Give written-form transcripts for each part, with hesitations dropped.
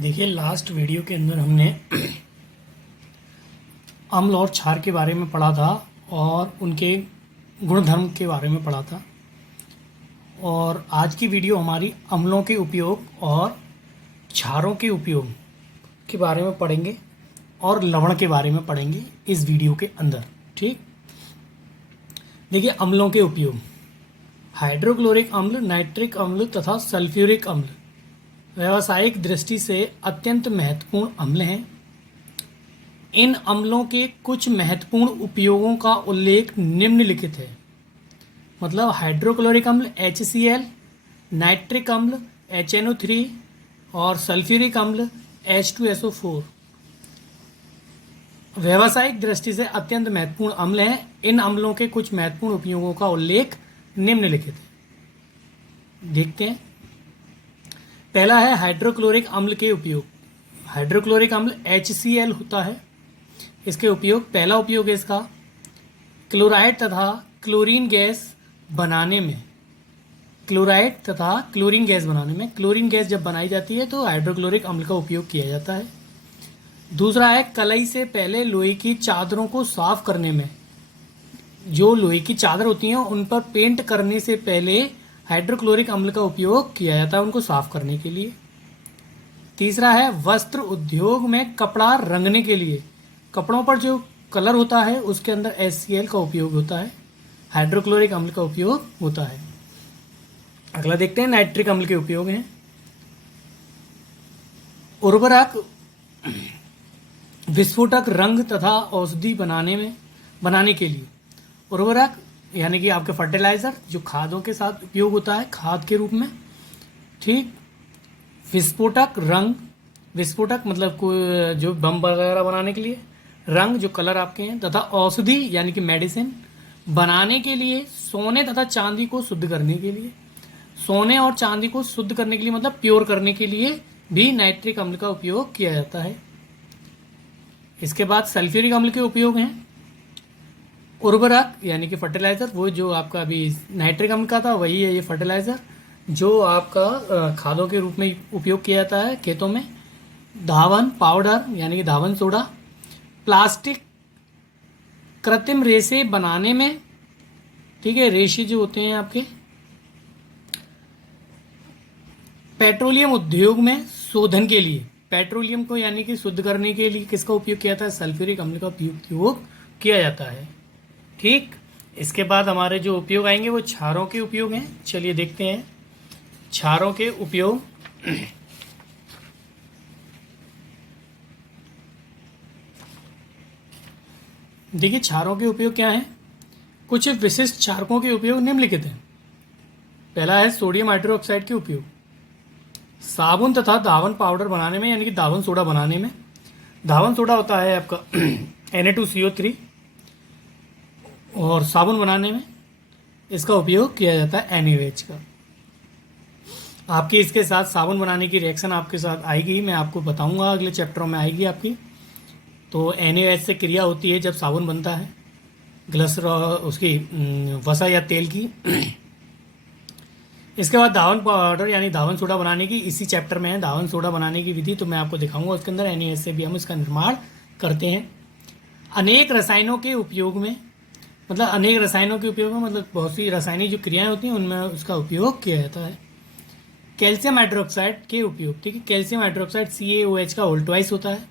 देखिए, last video के अंदर हमने अम्ल और क्षार के बारे में पढ़ा था और उनके गुणधर्म के बारे में पढ़ा था। और आज की वीडियो हमारी अम्लों के उपयोग और क्षारों के उपयोग के बारे में पढ़ेंगे और लवण के बारे में पढ़ेंगे इस वीडियो के अंदर। ठीक, देखिए अम्लों के उपयोग। हाइड्रोक्लोरिक अम्ल, नाइट्रिक अम्ल तथा सल्फ्यूरिक अम्ल व्यावसायिक दृष्टि से अत्यंत महत्वपूर्ण अम्ल हैं। इन अम्लों के कुछ महत्वपूर्ण उपयोगों का उल्लेख निम्नलिखित है। मतलब हाइड्रोक्लोरिक अम्ल HCl, नाइट्रिक अम्ल HNO3 और सल्फ्यूरिक अम्ल H2SO4 व्यावसायिक दृष्टि से अत्यंत महत्वपूर्ण अम्ल हैं। इन अम्लों के कुछ महत्वपूर्ण उपयोगों का उल्लेख निम्नलिखित है। देखते हैं। पहला है हाइड्रोक्लोरिक अम्ल के उपयोग। हाइड्रोक्लोरिक अम्ल HCl होता है। इसके उपयोग, पहला उपयोग है इसका क्लोराइड तथा क्लोरीन गैस बनाने में। क्लोराइड तथा क्लोरीन गैस बनाने में, क्लोरीन गैस जब बनाई जाती है तो हाइड्रोक्लोरिक अम्ल का उपयोग किया जाता है। दूसरा है कलई से पहले लोहे की चादरों को साफ करने में। जो लोहे की चादर होती हैं उन पर पेंट करने से पहले हाइड्रोक्लोरिक अम्ल का उपयोग किया जाता है उनको साफ करने के लिए। तीसरा है वस्त्र उद्योग में कपड़ा रंगने के लिए। कपड़ों पर जो कलर होता है उसके अंदर HCl का उपयोग होता है, हाइड्रोक्लोरिक अम्ल का उपयोग होता है। अगला देखते हैं नाइट्रिक अम्ल के उपयोग हैं। उर्वरक, विस्फोटक, रंग तथा औषधि बनाने के लिए। उर्वरक यानी कि आपके फर्टिलाइजर जो खादों के साथ उपयोग होता है, खाद के रूप में। ठीक। विस्फोटक, रंग, विस्फोटक मतलब जो बम वगैरह बनाने के लिए, रंग जो कलर आपके हैं, तथा औषधि यानी कि मेडिसिन बनाने के लिए, सोने तथा चांदी को शुद्ध करने के लिए। सोने और चांदी को शुद्ध करने के लिए मतलब प्योर करने के लिए भी नाइट्रिक अम्ल का उपयोग किया जाता है। इसके बाद सल्फ्यूरिक अम्ल के उपयोग हैं। उर्वरक यानी कि फर्टिलाइजर, वो जो आपका अभी नाइट्रिक अम्ल का था वही है ये फर्टिलाइजर जो आपका खादों के रूप में उपयोग किया जाता है खेतों में। धावन पाउडर यानी कि धावन सोडा, प्लास्टिक कृत्रिम रेशे बनाने में। ठीक है, रेशे जो होते हैं आपके पेट्रोलियम उद्योग में शोधन के लिए। पेट्रोलियम को यानी कि शुद्ध करने के लिए किसका उपयोग किया जाता है? सल्फ्यूरिक अम्ल का उपयोग किया जाता है। ठीक। इसके बाद हमारे जो उपयोग आएंगे वो क्षारों के उपयोग हैं। चलिए देखते हैं क्षारों के उपयोग। देखिए क्षारों के उपयोग क्या हैं। कुछ विशिष्ट क्षारकों के उपयोग निम्नलिखित हैं। पहला है सोडियम हाइड्रोक्साइड के उपयोग। साबुन तथा धावन पाउडर बनाने में यानी कि धावन सोडा बनाने में। धावन सोडा होता है आपका Na2CO3 और साबुन बनाने में इसका उपयोग किया जाता है NaOH का। आपकी इसके साथ साबुन बनाने की रिएक्शन आपके साथ आएगी, मैं आपको बताऊंगा अगले चैप्टरों में आएगी आपकी। तो NaOH से क्रिया होती है जब साबुन बनता है, ग्लिसरॉल उसकी वसा या तेल की। इसके बाद धावन पाउडर यानी धावन सोडा बनाने की, इसी चैप्टर में है धावन सोडा बनाने की विधि, तो मैं आपको दिखाऊंगा। उसके अंदर NaOH से भी हम इसका निर्माण करते हैं। अनेक रसायनों के उपयोग में, मतलब अनेक रसायनों के उपयोग में मतलब बहुत सी रासायनिक जो क्रियाएं होती हैं उनमें उसका उपयोग किया जाता है। कैल्शियम हाइड्रोक्साइड के उपयोग। ठीक है, कैल्शियम हाइड्रोक्साइड CaOH का होल ट्वाइस होता है।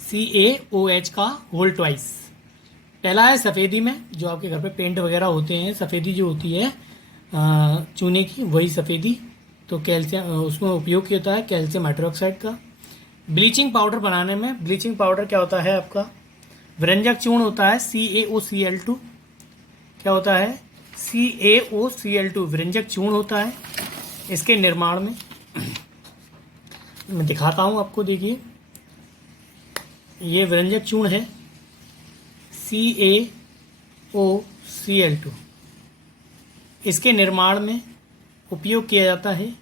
CaOH का होल ट्वाइस। पहला है सफ़ेदी में, जो आपके घर पे पेंट वगैरह होते हैं, सफ़ेदी जो होती है चूने की, वही सफ़ेदी, तो कैल्शियम उसमें उपयोग किया जाता है कैल्शियम हाइड्रोक्साइड का। ब्लीचिंग पाउडर बनाने में, ब्लीचिंग पाउडर क्या होता है आपका? व्यंजक चूर्ण होता है CaOCl2। क्या होता है? CaOCl2 व्यंजक चूर्ण होता है। इसके निर्माण में मैं दिखाता हूँ आपको। देखिए ये व्यंजक चूर्ण है CaOCl2। इसके निर्माण में उपयोग किया जाता है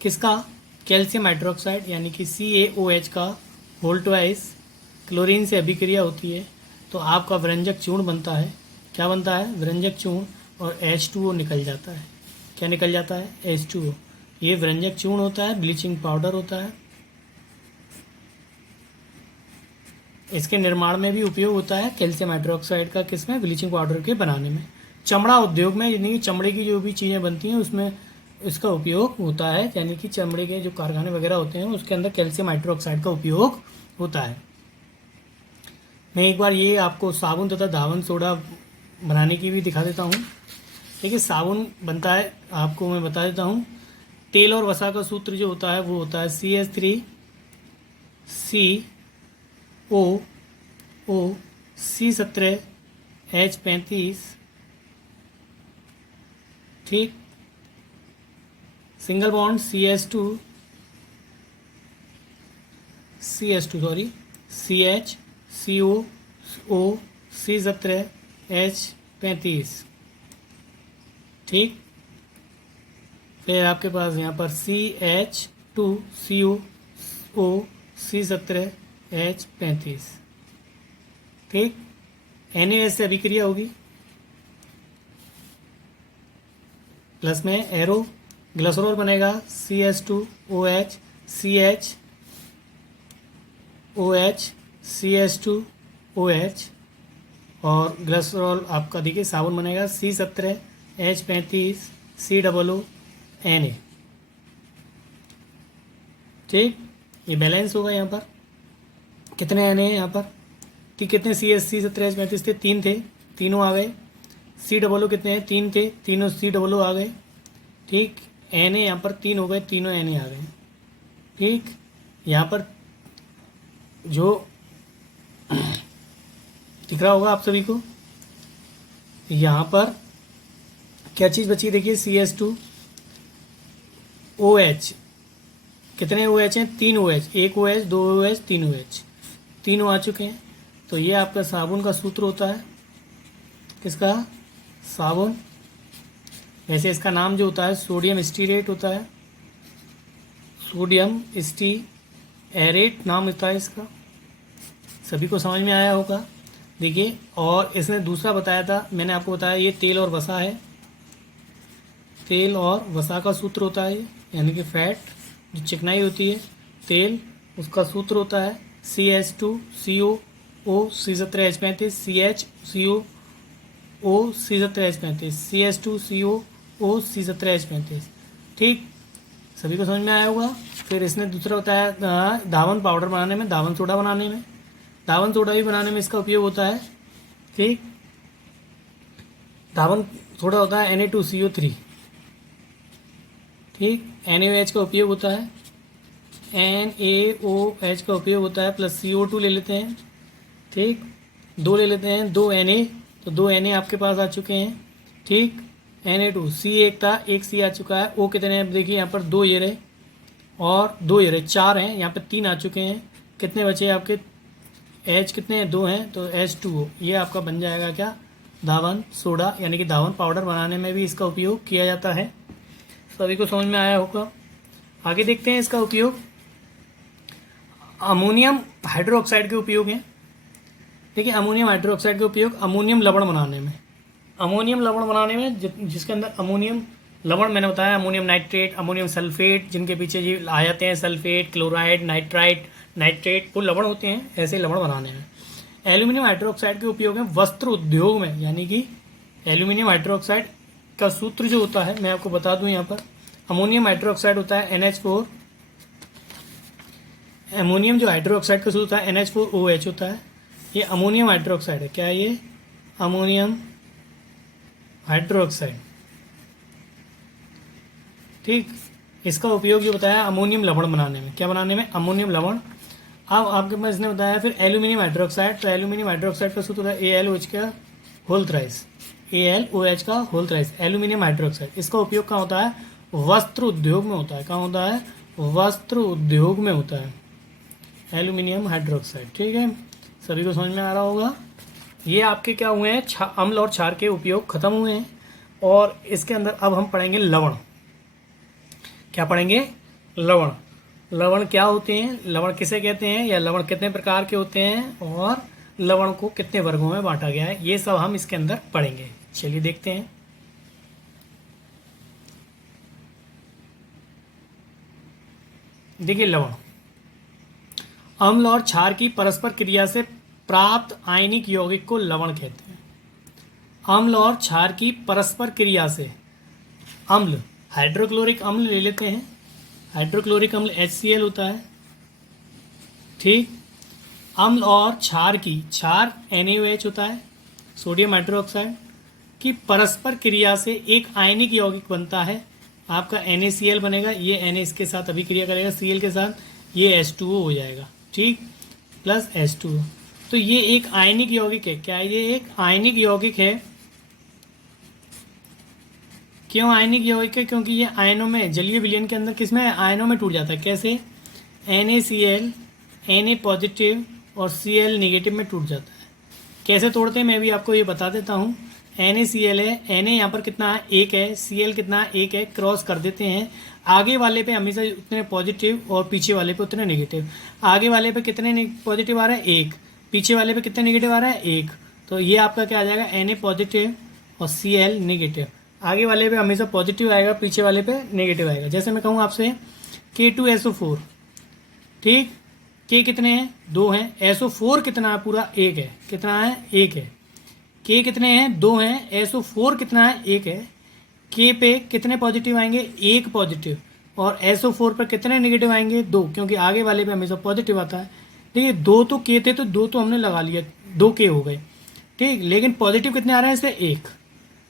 किसका? कैल्शियम हाइड्रोक्साइड यानी कि CaOH का होल ट्वाइस। क्लोरीन से अभिक्रिया होती है तो आपका व्यंजक चूर्ण बनता है। क्या बनता है? व्यंजक चूर्ण, और H2O निकल जाता है। क्या निकल जाता है? H2O। ये व्यंजक चूर्ण होता है, ब्लीचिंग पाउडर होता है। इसके निर्माण में भी उपयोग होता है कैल्शियम हाइड्रोक्साइड का, किसमें, ब्लीचिंग पाउडर के बनाने में। चमड़ा उद्योग में, यानी कि चमड़े की जो भी चीज़ें बनती हैं उसमें इसका उपयोग होता है, यानी कि चमड़े के जो कारखाने वगैरह होते हैं उसके अंदर कैल्शियम हाइड्रोक्साइड का उपयोग होता है। मैं एक बार ये आपको साबुन तथा धावन सोडा बनाने की भी दिखा देता हूँ। देखिए साबुन बनता है, आपको मैं बता देता हूँ। तेल और वसा का सूत्र जो होता है वो होता है CH3 COO C17 H35, ठीक। Single bond CH2 sorry CHCOO C17 H35, ठीक। फिर आपके पास यहाँ पर CH2COO C17 H35, ठीक। NaS से अभिक्रिया होगी, प्लस में एरो ग्लिसरॉल बनेगा CH2OH CHOH CH2OH, और ग्लिसरॉल आपका देखिए साबुन बनेगा C17 H35 COO Na, ठीक। ये बैलेंस होगा यहाँ पर। कितने एन है यहाँ पर, कितने C17 H35 थे, 3 थे, तीनों आ गए। COO कितने हैं, 3 थे, तीनों COO आ गए, ठीक। Na यहाँ पर 3 हो गए, तीनों Na आ गए, ठीक। यहाँ पर जो दिख रहा होगा आप सभी को, यहाँ पर क्या चीज़ बची, देखिए CH2OH, कितने OH हैं, 3 OH, 1 OH 2 OH 3 OH, तीनों आ चुके हैं। तो ये आपका साबुन का सूत्र होता है, किसका, साबुन। वैसे इसका नाम जो होता है सोडियम स्टीरेट होता है, सोडियम स्टीएरेट नाम होता है इसका, सभी को समझ में आया होगा। देखिए, और इसने दूसरा बताया था, मैंने आपको बताया ये तेल और वसा है, तेल और वसा का सूत्र होता है, यानी कि फैट जो चिकनाई होती है, तेल, उसका सूत्र होता है CH2COO C17 H35 CHCOO C17 H35 CH2COO C17 H35, ठीक। सभी को समझ में आया होगा। फिर इसने दूसरा बताया धावन पाउडर बनाने में, धावन सोडा बनाने में, धावन सोडा भी बनाने में इसका उपयोग होता है, ठीक। धावन सोडा होता है Na2CO3, ठीक। NaOH का उपयोग होता है, NaOH का उपयोग होता है, प्लस CO2 ले लेते हैं, ठीक। 2 ले लेते हैं, 2 Na, तो 2 Na आपके पास आ चुके हैं, ठीक। Na2 C एक था, एक C आ चुका है। O कितने हैं, देखिए यहाँ पर 2 ये रहे और 2 ये रहे, 4 हैं, यहाँ पर 3 आ चुके हैं। कितने बचे आपके, H कितने हैं, 2 हैं, तो H2O, ये आपका बन जाएगा क्या, धावन सोडा, यानी कि धावन पाउडर बनाने में भी इसका उपयोग किया जाता है। सभी को समझ में आया होगा। आगे देखते हैं इसका उपयोग। अमोनियम हाइड्रोक्साइड के उपयोग हैं। देखिए अमोनियम हाइड्रोक्साइड का उपयोग अमोनियम लवण बनाने में, अमोनियम लवण बनाने में जिसके अंदर अमोनियम लवण, मैंने बताया अमोनियम नाइट्रेट, अमोनियम सल्फेट, जिनके पीछे जी आ जाते हैं सल्फेट, क्लोराइड, नाइट्रेट, वो लवण होते हैं, ऐसे लवण बनाने में। एल्यूमिनियम हाइड्रोक्साइड के उपयोग है वस्त्र उद्योग में, यानी कि एल्यूमिनियम हाइड्रोक्साइड का सूत्र जो होता है मैं आपको बता दूं, यहाँ पर अमोनियम हाइड्रोक्साइड होता है NH4, अमोनियम जो हाइड्रोक्साइड का सूत्र होता है NH4OH होता है। ये अमोनियम हाइड्रोक्साइड है, क्या है ये, अमोनियम हाइड्रोक्साइड, ठीक। इसका उपयोग जो बताया अमोनियम लवण बनाने में, क्या बनाने में, अमोनियम लवण। अब आपके पास इसने बताया फिर एल्यूमिनियम हाइड्रोक्साइड, तो एल्यूमिनियम हाइड्रोक्साइड का सूत्र होता है ALOH का होल थ्राइस, ALOH का होल थ्राइस, एल्यूमिनियम हाइड्रोक्साइड। इसका उपयोग कहाँ होता है, वस्त्र उद्योग में होता है, कहाँ होता है, वस्त्र उद्योग में होता है एल्यूमिनियम हाइड्रोक्साइड, ठीक है। सभी को समझ में आ रहा होगा। ये आपके क्या हुए हैं, अम्ल और क्षार के उपयोग खत्म हुए हैं, और इसके अंदर अब हम पढ़ेंगे लवण। क्या पढ़ेंगे, लवण। लवण क्या होते हैं, लवण किसे कहते हैं, या लवण कितने प्रकार के होते हैं, और लवण को कितने वर्गों में बांटा गया है, ये सब हम इसके अंदर पढ़ेंगे। चलिए देखते हैं। देखिए लवण, अम्ल और क्षार की परस्पर क्रिया से प्राप्त आयनिक यौगिक को लवण कहते हैं। अम्ल और क्षार की परस्पर क्रिया से अम्ल, हाइड्रोक्लोरिक अम्ल ले लेते हैं। हाइड्रोक्लोरिक अम्ल HCl होता है, ठीक। अम्ल और क्षार की, क्षार NaOH होता है, सोडियम हाइड्रोक्साइड की परस्पर क्रिया से एक आयनिक यौगिक बनता है। आपका NaCl बनेगा, ये Na इसके साथ अभिक्रिया करेगा Cl के साथ, ये H2O हो जाएगा, ठीक, प्लस H2O। तो ये एक आयनिक यौगिक है। क्या ये एक आयनिक यौगिक है? क्यों आयनिक यौगिक है? क्योंकि ये आयनों में, जलीय विलयन के अंदर किसमें, आयनों में टूट जाता है। कैसे? NaCl, Na पॉजिटिव और Cl नेगेटिव में टूट जाता है। कैसे तोड़ते हैं मैं भी आपको ये बता देता हूँ। NaCl है, Na यहाँ पर कितना है, 1 है, Cl कितना है, 1 है, क्रॉस कर देते हैं। आगे वाले पे हमेशा उतने पॉजिटिव और पीछे वाले पे उतने नेगेटिव। आगे वाले पे कितने पॉजिटिव आ रहा है, 1, पीछे वाले पे कितने नेगेटिव आ रहा है, 1। तो ये आपका क्या आ जाएगा, Na पॉजिटिव और Cl नेगेटिव। आगे वाले पे हमेशा पॉजिटिव आएगा, पीछे वाले पे नेगेटिव आएगा। जैसे मैं कहूँ आपसे K2SO4, ठीक, K कितने हैं, 2 हैं, SO4 कितना है, पूरा 1 है, कितना है, 1 है। K कितने हैं, 2 हैं, SO4 कितना है, 1 है। K पे कितने पॉजिटिव आएंगे, 1 पॉजिटिव, और SO4 पर कितने नेगेटिव आएंगे, 2, क्योंकि आगे वाले पे हमेशा पॉजिटिव आता है। देखिए 2 तो K थे, तो 2 तो हमने लगा लिया, 2 K हो गए, ठीक। लेकिन पॉजिटिव कितने आ रहे हैं, इससे 1,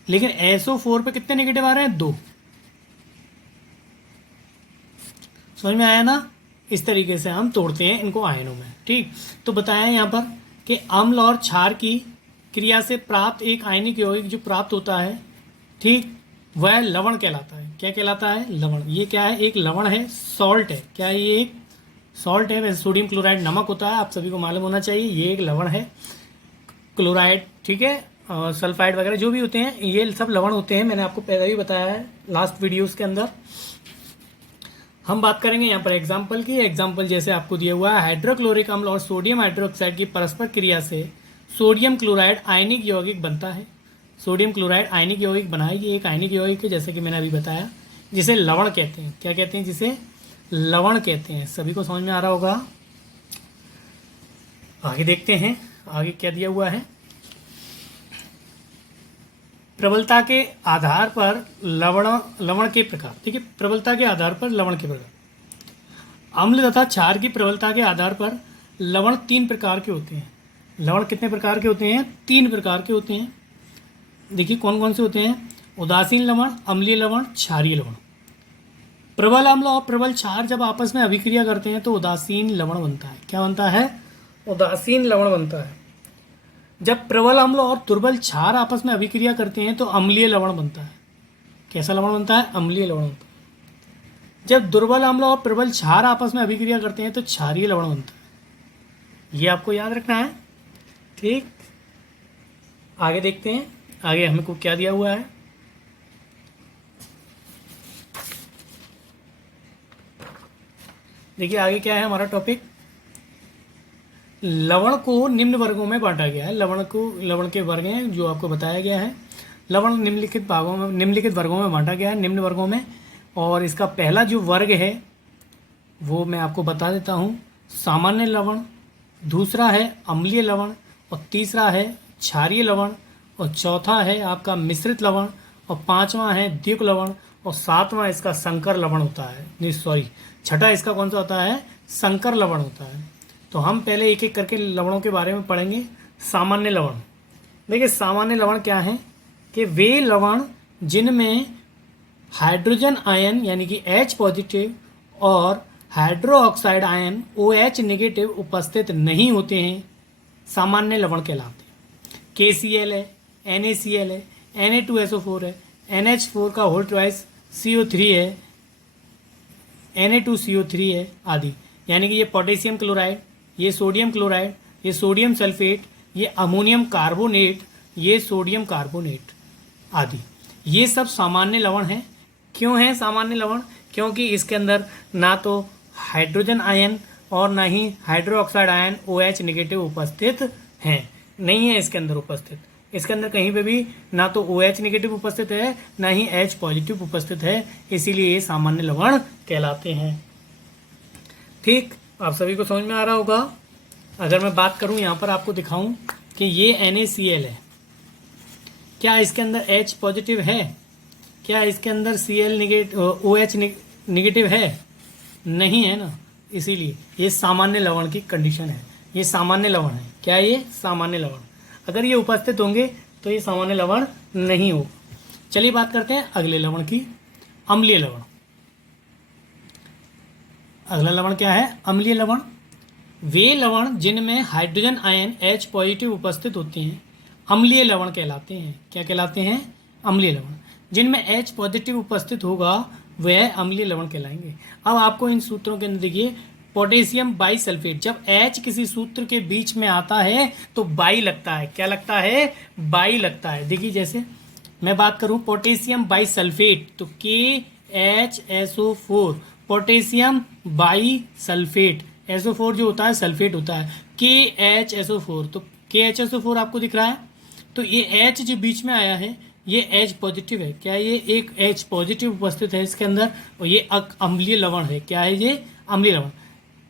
लेकिन SO4 पे कितने नेगेटिव आ रहे हैं, 2। समझ में आया ना? इस तरीके से हम तोड़ते हैं इनको आयनों में, ठीक। तो बताया यहाँ पर कि अम्ल और क्षार की क्रिया से प्राप्त एक आयनिक यौगिक जो प्राप्त होता है, ठीक, वह लवण कहलाता है। क्या कहलाता है, लवण। ये क्या है, एक लवण है, सॉल्ट है। क्या है, ये एक सॉल्ट है। वैसे सोडियम क्लोराइड नमक होता है, आप सभी को मालूम होना चाहिए। ये एक लवण है, क्लोराइड, ठीक है, सल्फाइड वगैरह जो भी होते हैं, ये सब लवण होते हैं। मैंने आपको पहले भी बताया है लास्ट वीडियोस के अंदर। हम बात करेंगे यहाँ पर एग्जाम्पल की। एग्जाम्पल जैसे आपको दिया हुआ है, हाइड्रोक्लोरिक अम्ल और सोडियम हाइड्रोक्साइड की परस्पर क्रिया से सोडियम क्लोराइड आयनिक यौगिक बनता है। सोडियम क्लोराइड आयनिक यौगिक बना है। ये एक आयनिक यौगिक है, जैसे कि मैंने अभी बताया, जिसे लवण कहते हैं। क्या कहते हैं, जिसे लवण कहते हैं। सभी को समझ में आ रहा होगा। आगे देखते हैं, आगे क्या दिया हुआ है। प्रबलता के आधार पर लवण के प्रकार, ठीक है, प्रबलता के आधार पर लवण के प्रकार। अम्ल तथा क्षार की प्रबलता के आधार पर लवण 3 प्रकार के होते हैं। लवण कितने प्रकार के होते हैं, 3 प्रकार के होते हैं। देखिए कौन कौन से होते हैं, उदासीन लवण, अम्लीय लवण, क्षारीय लवण। प्रबल अम्ल और प्रबल क्षार जब आपस में अभिक्रिया करते हैं तो उदासीन लवण बनता है। क्या बनता है, उदासीन लवण बनता है। जब प्रबल अम्ल और दुर्बल क्षार आपस में अभिक्रिया करते हैं तो अम्लीय लवण बनता है। कैसा लवण बनता है, अम्लीय लवण बनता है। जब दुर्बल अम्ल और प्रबल क्षार आपस में अभिक्रिया करते हैं तो क्षारीय लवण बनता है। ये आपको याद रखना है, ठीक। आगे देखते हैं, आगे हमको क्या दिया हुआ है। देखिए आगे क्या है हमारा टॉपिक। लवण को निम्न वर्गों में बांटा गया है। लवण के वर्ग हैं जो आपको बताया गया है। लवण निम्नलिखित वर्गों में बांटा गया है, निम्न वर्गों में। और इसका पहला जो वर्ग है वो मैं आपको बता देता हूँ, सामान्य लवण। दूसरा है अम्लीय लवण, और तीसरा है क्षारीय लवण, और चौथा है आपका मिश्रित लवण, और पांचवा है द्युक लवण, और सातवां इसका संकर लवण होता है। नहीं सॉरी, छठा इसका कौन सा होता है, संकर लवण होता है। तो हम पहले एक एक करके लवणों के बारे में पढ़ेंगे। सामान्य लवण, देखिए सामान्य लवण क्या है कि वे लवण जिनमें हाइड्रोजन आयन यानी कि H पॉजिटिव और hydro oxide ion OH negative उपस्थित नहीं होते हैं, सामान्य लवण कहलाते हैं। KCl है, NaCl है, Na2SO4 है, NH4 का होल ट्वाइस CO3 है, Na2CO3 है आदि। यानी कि ये पोटेशियम क्लोराइड, ये सोडियम क्लोराइड, ये सोडियम सल्फेट, ये अमोनियम कार्बोनेट, ये सोडियम कार्बोनेट आदि, ये सब सामान्य लवण हैं। क्यों हैं सामान्य लवण, क्योंकि इसके अंदर ना तो हाइड्रोजन आयन और ना ही hydroxide ion OH negative उपस्थित हैं, नहीं है इसके अंदर उपस्थित। इसके अंदर कहीं पे भी ना तो OH नेगेटिव उपस्थित है ना ही H पॉजिटिव उपस्थित है, इसीलिए ये सामान्य लवण कहलाते हैं। ठीक, आप सभी को समझ में आ रहा होगा। अगर मैं बात करूं यहाँ पर आपको दिखाऊं कि ये NaCl है, क्या इसके अंदर H पॉजिटिव है? क्या इसके अंदर Cl निगेटिव, OH निगेटिव है? नहीं है ना। इसीलिए ये सामान्य लवण की कंडीशन है, ये सामान्य लवण है। क्या है ये? सामान्य लवण। अगर ये उपस्थित होंगे तो ये सामान्य लवण नहीं होगा। चलिए बात करते हैं अगले लवण की, अम्लीय लवण। अगला लवण क्या है? अम्लीय लवण। वे लवण जिनमें हाइड्रोजन आयन H पॉजिटिव उपस्थित होते हैं अम्लीय लवण कहलाते हैं। क्या कहलाते हैं? अम्लीय लवण। जिनमें H पॉजिटिव उपस्थित होगा वह अम्लीय लवण कहलाएंगे। अब आपको इन सूत्रों के अंदर देखिए, पोटेशियम बाइसल्फेट, जब H किसी सूत्र के बीच में आता है तो बाई लगता है। क्या लगता है? बाई लगता है। देखिए जैसे मैं बात करूं पोटेशियम बाइसल्फेट तो KHSO4, पोटेशियम बाइसल्फेट, SO4 जो होता है सल्फेट होता है, KHSO4, तो KHSO4 आपको दिख रहा है, तो ये H जो बीच में आया है ये H पॉजिटिव है। क्या ये एक H पॉजिटिव उपस्थित है इसके अंदर, और ये अम्लीय लवण है। क्या है ये? अम्लीय लवण।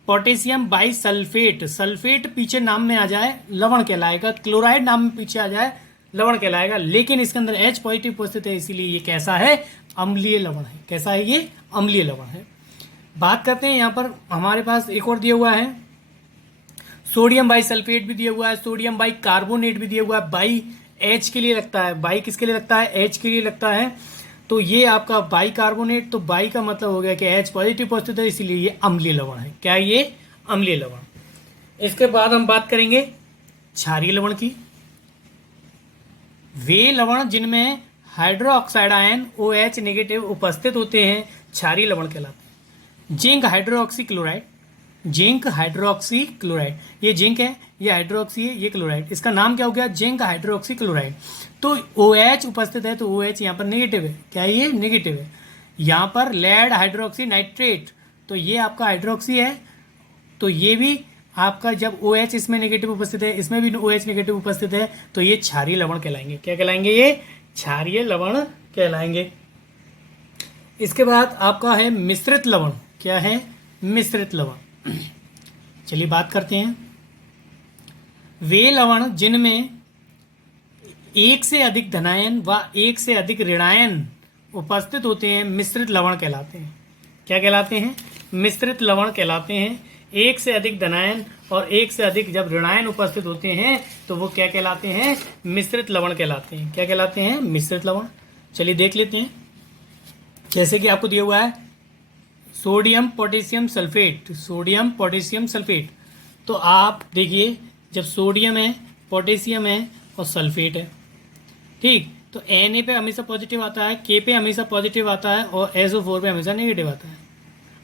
पोटेशियम बाइसल्फेट, सल्फेट पीछे नाम में आ जाए लवण कहलाएगा, क्लोराइड नाम में पीछे आ जाए लवण कहलाएगा, लेकिन इसके अंदर H पॉजिटिव उपस्थित है, इसीलिए ये कैसा है? अम्लीय लवण है। कैसा है ये? अम्लीय लवण है। बात करते हैं यहाँ पर हमारे पास एक और दिया हुआ है, सोडियम बाइसल्फेट भी दिया हुआ है, सोडियम बाइकार्बोनेट भी दिया हुआ है। बाई H के लिए लगता है, बाई किसके लिए लगता है? H के लिए लगता है। तो ये आपका बाइकार्बोनेट, तो बाई का मतलब हो गया कि H पॉजिटिव उपस्थित है, इसीलिए ये अम्लीय लवण है। क्या ये? अम्लीय लवण। इसके बाद हम बात करेंगे क्षारीय लवण की। वे लवण जिनमें हाइड्रोक्साइड आयन OH नेगेटिव उपस्थित होते हैं क्षारीय लवण कहलाते हैं। Zinc hydroxy chloride, zinc hydroxy chloride, ये जिंक है, ये हाइड्रोक्सी है, ये क्लोराइड, इसका नाम क्या हो गया? Zinc hydroxy chloride. तो OH उपस्थित है तो OH यहाँ पर नेगेटिव है। क्या है ये? नेगेटिव है। यहाँ पर लेड हाइड्रोक्सी नाइट्रेट, तो ये आपका हाइड्रोक्सी है, तो ये भी आपका जब OH इसमें नेगेटिव उपस्थित है, इसमें भी OH नेगेटिव उपस्थित है, तो ये क्षारीय लवण कहलाएंगे। क्या कहलाएंगे? ये क्षारीय लवण कहलाएंगे। इसके बाद आपका है मिश्रित लवण। क्या है? मिश्रित लवण। चलिए बात करते हैं। वे लवण जिनमें एक से अधिक धनायन व एक से अधिक ऋणायन उपस्थित होते हैं मिश्रित लवण कहलाते हैं। क्या कहलाते हैं? मिश्रित लवण कहलाते हैं। एक से अधिक धनायन और एक से अधिक जब ऋणायन उपस्थित होते हैं तो वो क्या कहलाते हैं? मिश्रित लवण कहलाते हैं। क्या कहलाते हैं? मिश्रित लवण। चलिए देख लेते हैं, जैसे कि आपको दिया हुआ है sodium potassium sulphate, sodium potassium sulphate. तो आप देखिए जब सोडियम है, पोटेशियम है और सल्फेट है, ठीक, तो Na पे हमेशा पॉजिटिव आता है, K पे हमेशा पॉजिटिव आता है और SO4 पे हमेशा नेगेटिव आता है।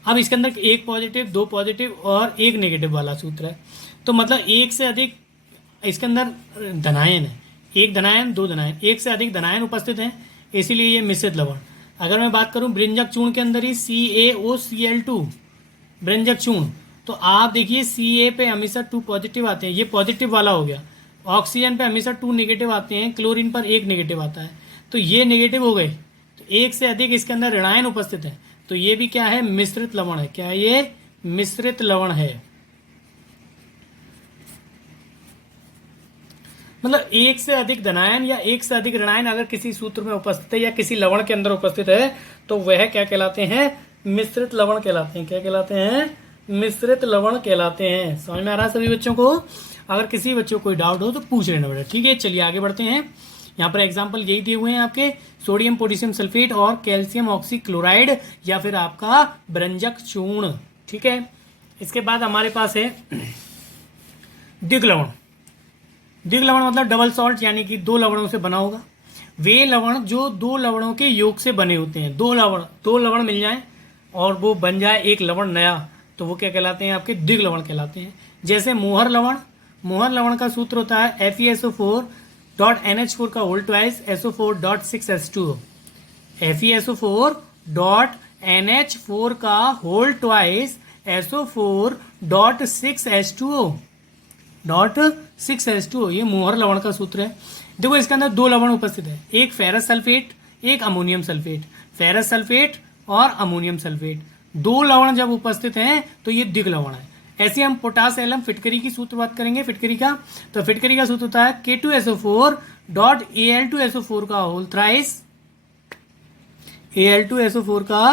अब इसके अंदर एक पॉजिटिव, दो पॉजिटिव और एक नेगेटिव वाला सूत्र है, तो मतलब एक से अधिक इसके अंदर धनायन है, एक धनायन दो धनायन, एक से अधिक धनायन उपस्थित हैं, इसीलिए ये मिश्रित लवण। अगर मैं बात करूं ब्रंजक चूर्ण के अंदर ही CaOCl2 ब्रंजक चूर्ण, तो आप देखिए Ca पे हमेशा 2 पॉजिटिव आते हैं, ये पॉजिटिव वाला हो गया। ऑक्सीजन पे हमेशा 2 नेगेटिव आते हैं, क्लोरीन पर 1 नेगेटिव आता है, तो ये नेगेटिव हो गए, तो एक से अधिक इसके अंदर ऋणायन उपस्थित है, तो ये भी क्या है? मिश्रित लवण है। क्या है ये? मिश्रित लवण है। मतलब एक से अधिक धनायन या एक से अधिक ऋणायन अगर किसी सूत्र में उपस्थित है या किसी लवण के अंदर उपस्थित है तो वह क्या कहलाते हैं? मिश्रित लवण कहलाते हैं। क्या कहलाते हैं? मिश्रित लवण कहलाते हैं। समझ में आ रहा है सभी बच्चों को? अगर किसी बच्चों को कोई डाउट हो तो पूछ लेना बेटा, ठीक है। चलिए आगे बढ़ते हैं। यहाँ पर एग्जाम्पल यही दिए हुए हैं आपके, सोडियम पोटेशियम सल्फेट और कैल्शियम ऑक्सी क्लोराइड या फिर आपका ब्रंजक चूर्ण, ठीक है। इसके बाद हमारे पास है दिग लवण। दिग लवण मतलब डबल सॉल्ट, यानी कि 2 लवणों से बना होगा। वे लवण जो 2 लवणों के योग से बने होते हैं, 2 लवण मिल जाए और वो बन जाए एक लवण नया, तो वो क्या कहलाते हैं? आपके दिग लवण कहलाते हैं। जैसे मोहर लवण, मोहर लवण का सूत्र होता है FeSO4.NH4 का होल ट्वाइस SO4.6H2O, FeSO4.NH4 का होल ट्वाइस SO4.6H2O, ये मोहर लवण का सूत्र है। देखो इसके अंदर 2 लवण उपस्थित है, एक फेरस सल्फेट, एक अमोनियम सल्फेट, फेरस सल्फेट और अमोनियम सल्फेट, 2 लवण जब उपस्थित हैं तो ये दिग लवण है। ऐसे हम पोटास एलम फिटकरी की सूत्र बात करेंगे, फिटकरी का। तो फिटकरी का सूत्र होता है K2SO4 डॉट Al2SO4 का होल थ्राइस, Al2SO4 का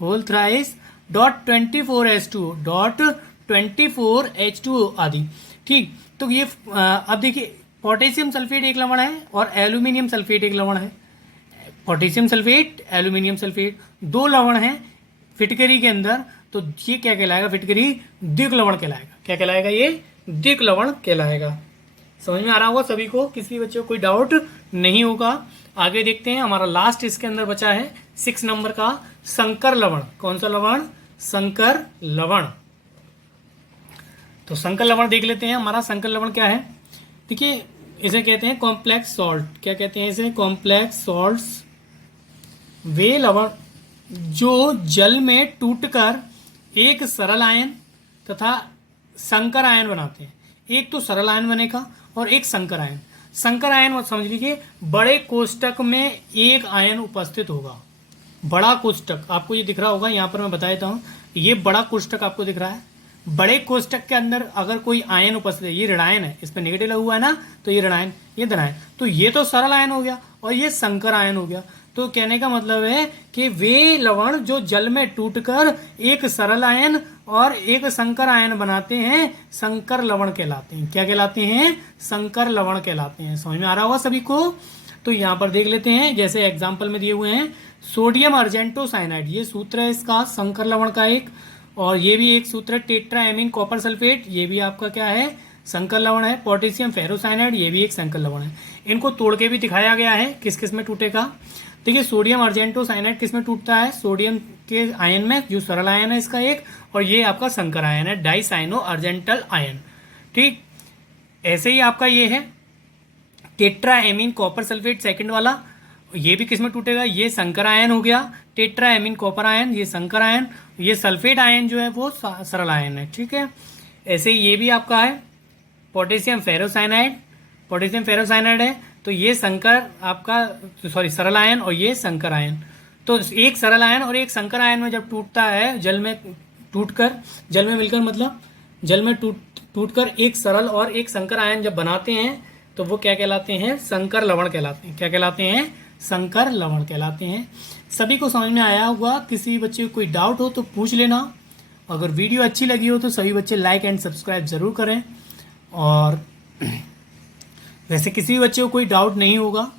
whole thrice dot 24H2 dot 24H2 आदि। ठीक, तो ये अब देखिए पोटेशियम सल्फेट एक लवण है और एल्यूमिनियम सल्फेट एक लवण है। पोटेशियम सल्फेट, एल्यूमिनियम सल्फेट, दो लवण हैं फिटकरी के अंदर। तो ये क्या कहलाएगा? फिटकरी द्विक लवण कहलाएगा। क्या कहलाएगा? ये द्विक लवण कहलाएगा। समझ में आ रहा होगा सभी को, किसी बच्चे को कोई डाउट नहीं होगा। आगे देखते हैं, हमारा लास्ट इसके अंदर बचा है 6 नंबर का संकर लवण। कौन सा लवण? संकर लवण। तो संकर लवण देख लेते हैं। हमारा संकर लवण क्या है? देखिए, इसे कहते हैं कॉम्प्लेक्स सॉल्ट। क्या कहते हैं इसे? Complex salts. वे लवण जो जल में टूटकर एक सरल आयन तथा संकर आयन बनाते हैं। एक तो सरल आयन बनेगा और एक संकर आयन। संकर आयन समझ लीजिए बड़े कोष्टक में एक आयन उपस्थित होगा। बड़ा कोष्टक आपको ये दिख रहा होगा, यहाँ पर मैं बता देता हूँ, ये बड़ा कोष्टक आपको दिख रहा है। बड़े कोष्टक के अंदर अगर कोई आयन उपस्थित है, ये ऋणायन है, इस पर नेगेटिव लगा हुआ है ना, तो ये ऋणायन, ये धनायन। तो ये तो सरल आयन हो गया और ये संकर आयन हो गया। तो कहने का मतलब है कि वे लवण जो जल में टूटकर एक सरल आयन और एक संकर आयन बनाते हैं, संकर लवण कहलाते हैं। क्या कहलाते हैं? संकर लवण कहलाते हैं। समझ में आ रहा होगा सभी को। तो यहाँ पर देख लेते हैं, जैसे एग्जाम्पल में दिए हुए हैं, सोडियम अर्जेंटोसाइनाइड, ये सूत्र है इसका संकर लवण का एक। और ये भी एक सूत्र है टेट्राएमीन कॉपर सल्फेट, ये भी आपका क्या है? संकर लवण है। पोटेशियम फेरोसाइनाइड, ये भी एक संकर लवण है। इनको तोड़ के भी दिखाया गया है किस किस में टूटेगा। देखिए, सोडियम अर्जेंटोसाइनाइड किस में टूटता है? सोडियम के आयन में, जो सरल आयन है इसका एक, और ये आपका संकर आयन है, डाइसाइनो अर्जेंटल आयन। ठीक, ऐसे ही आपका ये है टेट्राएमीन कॉपर सल्फेट सेकंड वाला, ये भी किस में टूटेगा? ये संकर आयन हो गया। टेट्राएमीन कॉपर आयन, ये संकर आयन, ये सल्फेट आयन जो है वो सरल आयन है। ठीक है, ऐसे ही ये भी आपका है पोटेशियम फेरोसाइनाइड, पोटेशियम फेरोसाइनाइड है, तो ये संकर आपका सरल आयन और ये संकर आयन। तो एक सरल आयन और एक संकर आयन में जब टूटता है, जल में टूटकर, जल में मिलकर मतलब जल में टूटकर एक सरल और एक संकर आयन जब बनाते हैं, तो वो क्या कहलाते हैं? संकर लवण कहलाते हैं। क्या कहलाते हैं? संकर लवण कहलाते हैं। सभी को समझ में आया होगा। किसी बच्चे को कोई डाउट हो तो पूछ लेना। अगर वीडियो अच्छी लगी हो तो सभी बच्चे लाइक एंड सब्सक्राइब जरूर करें। और वैसे किसी भी बच्चे को कोई डाउट नहीं होगा,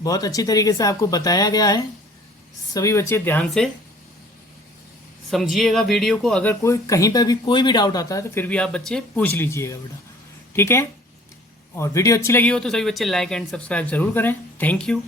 बहुत अच्छी तरीके से आपको बताया गया है। सभी बच्चे ध्यान से समझिएगा वीडियो को। अगर कोई कहीं पर भी कोई भी डाउट आता है तो फिर भी आप बच्चे पूछ लीजिएगा बेटा, ठीक है। और वीडियो अच्छी लगी हो तो सभी बच्चे लाइक एंड सब्सक्राइब जरूर करें। Thank you.